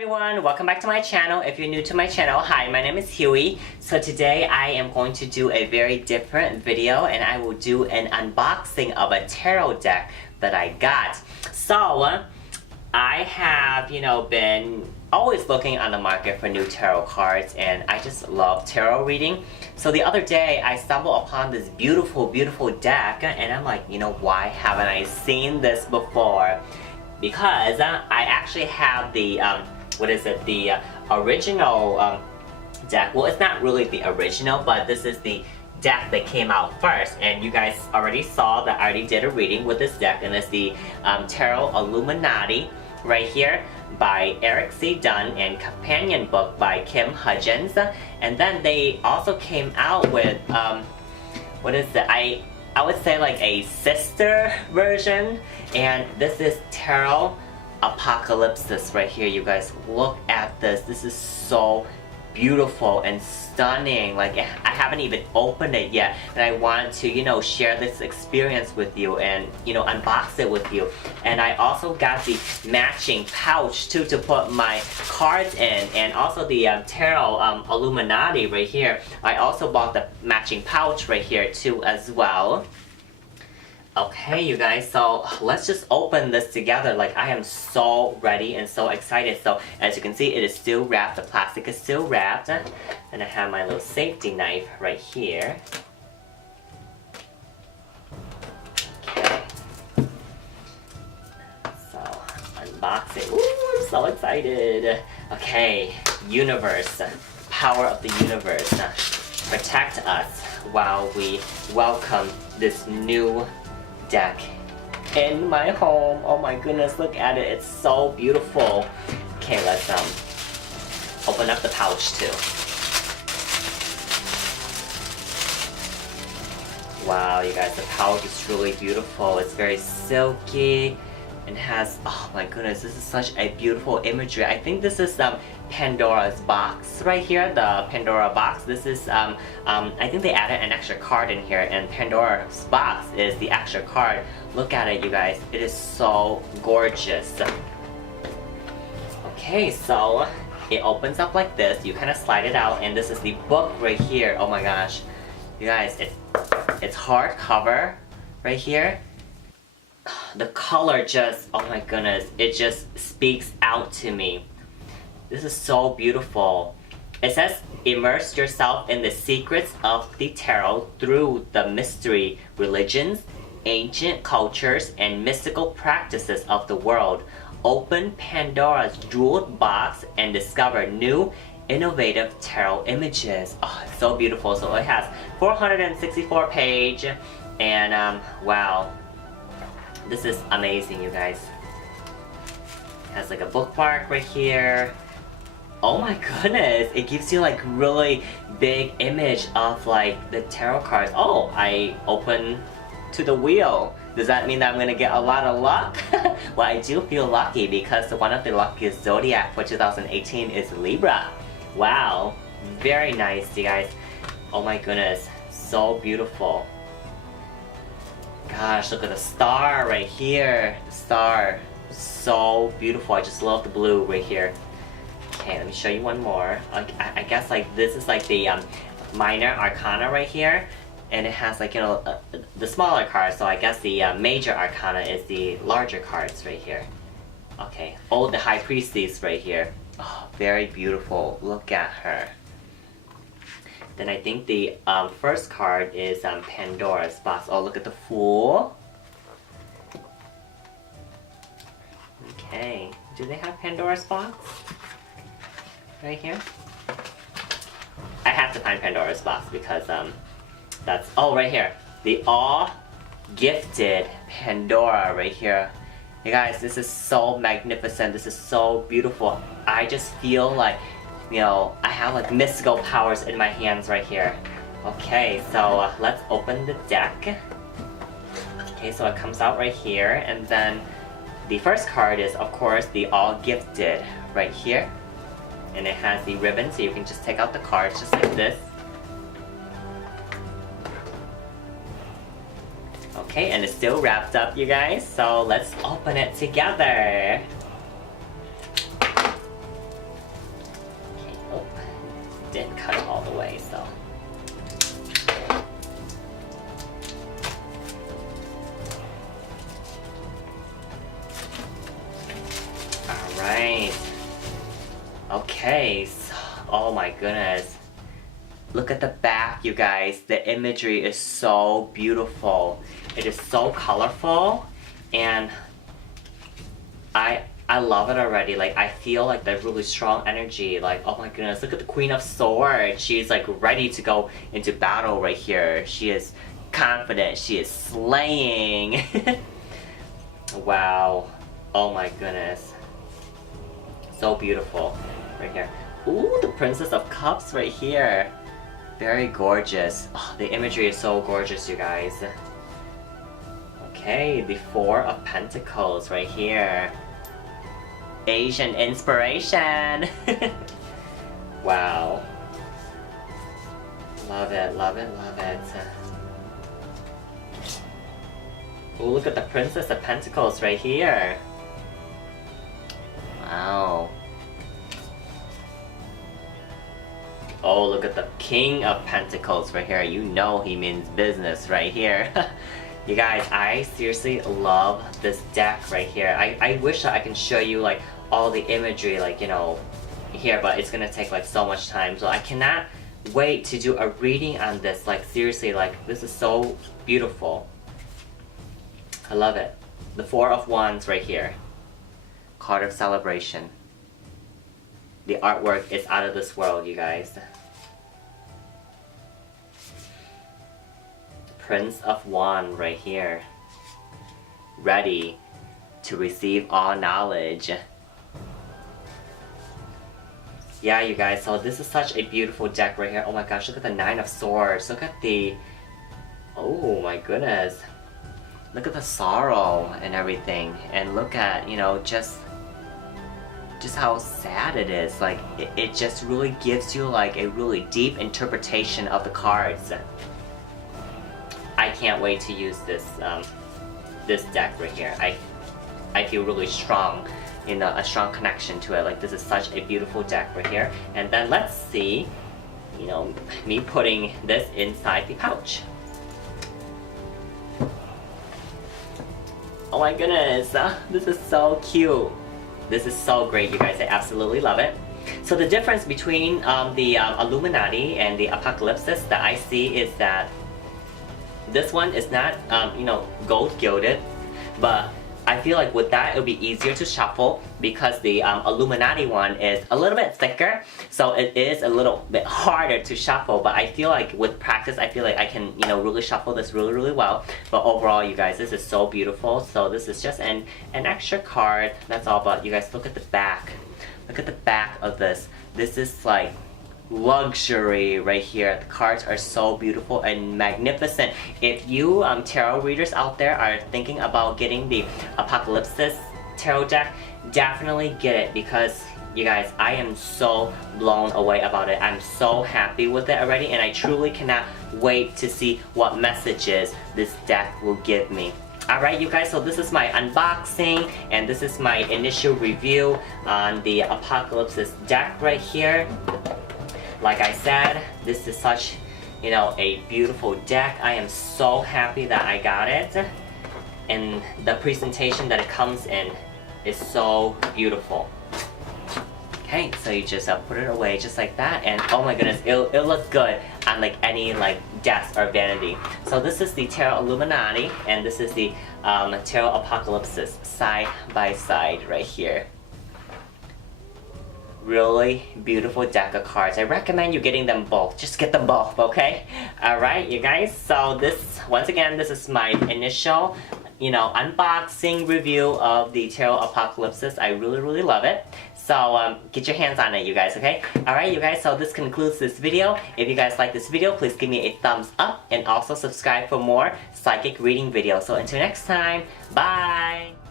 Everyone, welcome back to my channel. If you're new to my channel, hi, my name is Huey. So today I am going to do a very different video and I will do an unboxing of a tarot deck that I got. So I have, been always looking on the market for new tarot cards and I just love tarot reading. So the other day I stumbled upon this beautiful deck and I'm like, why haven't I seen this before? Because I actually have the the original deck. Well, it's not really the original, but this is the deck that came out first, and you guys already saw that I already did a reading with this deck, and it's the Tarot Illuminati right here by Erik C. Dunne and companion book by Kim Huggens. And then they also came out with I would say like a sister version, and this is Tarot Apokalypsis right here. You guys, look at this. This is so beautiful and stunning. Like, I haven't even opened it yet, and I want to, share this experience with you and, unbox it with you. And I also got the matching pouch too to put my cards in, and also the Tarot Illuminati right here. I also bought the matching pouch right here too as well. Okay, you guys, so let's just open this together. Like, I am so ready and so excited. So, as you can see, it is still wrapped. The plastic is still wrapped. And I have my little safety knife right here. Okay. So, unbox it. Ooh, I'm so excited. Okay, universe. Power of the universe. Protect us while we welcome this new deck in my home. Oh my goodness, look at it. It's so beautiful. Okay, let's open up the pouch too. Wow, you guys, the pouch is really beautiful. It's very silky and has, oh my goodness, this is such a beautiful imagery. I think this is Pandora's box right here, the Pandora box. This is, I think they added an extra card in here, and Pandora's box is the extra card. Look at it, you guys. It is so gorgeous. Okay, so it opens up like this. You kind of slide it out, and this is the book right here. Oh my gosh. You guys, it's hardcover right here. The color just, oh my goodness, it just speaks out to me. This is so beautiful. It says, immerse yourself in the secrets of the tarot through the mystery, religions, ancient cultures, and mystical practices of the world. Open Pandora's jeweled box and discover new, innovative tarot images. Oh, it's so beautiful. So it has 464 pages, and wow. This is amazing, you guys. It has like a bookmark right here. Oh my goodness, it gives you like really big image of like the tarot cards. Oh, I open to the wheel. Does that mean that I'm gonna get a lot of luck? Well, I do feel lucky because one of the luckiest zodiac for 2018 is Libra. Wow, very nice, you guys. Oh my goodness, so beautiful. Gosh, look at the star right here. The star, so beautiful. I just love the blue right here. Okay, let me show you one more. I guess like this is like the minor arcana right here, and it has like the smaller cards. So I guess the major arcana is the larger cards right here. Okay, oh, the high priestess right here. Oh, very beautiful. Look at her. Then I think the first card is Pandora's box. Oh, look at the Fool. Okay, do they have Pandora's box? Right here? I have to find Pandora's box because that's, oh, right here. The all gifted Pandora right here. You guys, this is so magnificent. This is so beautiful. I just feel like, I have like mystical powers in my hands right here. Okay, so let's open the deck. Okay, so it comes out right here, and then the first card is, of course, the all gifted right here. And it has the ribbon, so you can just take out the cards just like this. Okay, and it's still wrapped up, you guys, so let's open it together. didn't cut it all the way, so. Alright. Okay, so, oh my goodness. Look at the back, you guys. The imagery is so beautiful. It is so colorful, and I love it already. Like, I feel like the really strong energy. Like, oh my goodness, look at the Queen of Swords. She's like ready to go into battle right here. She is confident. She is slaying. Wow. Oh my goodness. So beautiful right here. Ooh, the Princess of Cups right here. Very gorgeous. Oh, the imagery is so gorgeous, you guys. Okay, the Four of Pentacles right here. Asian inspiration. Wow. Love it, love it, love it. Oh, look at the Princess of Pentacles right here. Wow. Oh, look at the King of Pentacles right here. You know he means business right here. You guys, I seriously love this deck right here. I wish that I can show you like all the imagery, like, you know, here, but it's gonna take like so much time. So I cannot wait to do a reading on this. Like, seriously, like, this is so beautiful. I love it. The Four of Wands right here. Card of Celebration. The artwork is out of this world, you guys. Prince of Wands right here. Ready to receive all knowledge. Yeah, you guys, so this is such a beautiful deck right here. Oh my gosh, look at the Nine of Swords. Look at the... Oh my goodness. Look at the sorrow and everything. And look at, you know, just how sad it is. Like, it just really gives you like a really deep interpretation of the cards. I can't wait to use this this deck right here. I feel really strong, you know, a strong connection to it. Like, this is such a beautiful deck right here. And then let's see, you know, me putting this inside the pouch. Oh my goodness, this is so cute. This is so great, you guys. I absolutely love it. So the difference between the Illuminati and the Apokalypsis that I see is that this one is not, you know, gold gilded, but I feel like with that it would be easier to shuffle because the Illuminati one is a little bit thicker, so it is a little bit harder to shuffle. But I feel like with practice, I feel like I can, you know, really shuffle this really well. But overall, you guys, this is so beautiful. So this is just an extra card, that's all. But you guys, look at the back. Look at the back of this. This is like luxury right here. The cards are so beautiful and magnificent. If you tarot readers out there are thinking about getting the Apokalypsis tarot deck, definitely get it, because you guys, I am so blown away about it. I'm so happy with it already, and I truly cannot wait to see what messages this deck will give me. Alright, you guys, so this is my unboxing, and this is my initial review on the Apokalypsis deck right here. Like I said, this is such, you know, a beautiful deck. I am so happy that I got it. And the presentation that it comes in is so beautiful. Okay, so you just put it away just like that, and oh my goodness, it'll look good on like any like desk or vanity. So this is the Tarot Illuminati, and this is the Tarot Apokalypsis side by side right here. Really beautiful deck of cards. I recommend you getting them both. Just get them both, okay? Alright, you guys, so this, once again, this is my initial, you know, unboxing review of the Tarot Apokalypsis. I really love it. So get your hands on it, you guys, okay? Alright, you guys, so this concludes this video. If you guys like this video, please give me a thumbs up and also subscribe for more psychic reading videos. So until next time, bye!